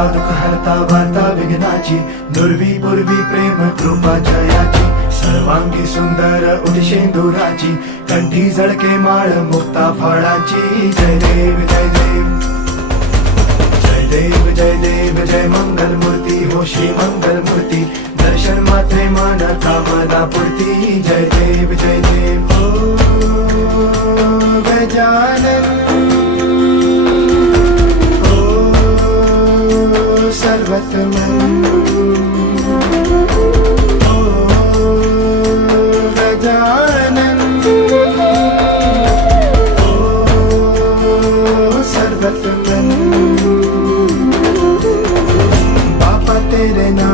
हरता दुःख हरता वार्ता विघ्नाची, दुर्वी पूर्वी प्रेम कृपा जयाची, सर्वांगी सुंदर उदिशेंदुराची, कंठी झळके माळ मुक्ता फळाची. जय देव जय देव जय देव जय देव जय मंगल मूर्ती हो श्री मंगल मूर्ती, दर्शन मात्रे मन कामना पूर्ती. जय देव जय देव ओ गजानन ओ सर्वतमन ओ गजानन ओ सर्वतमन. तेरे नाम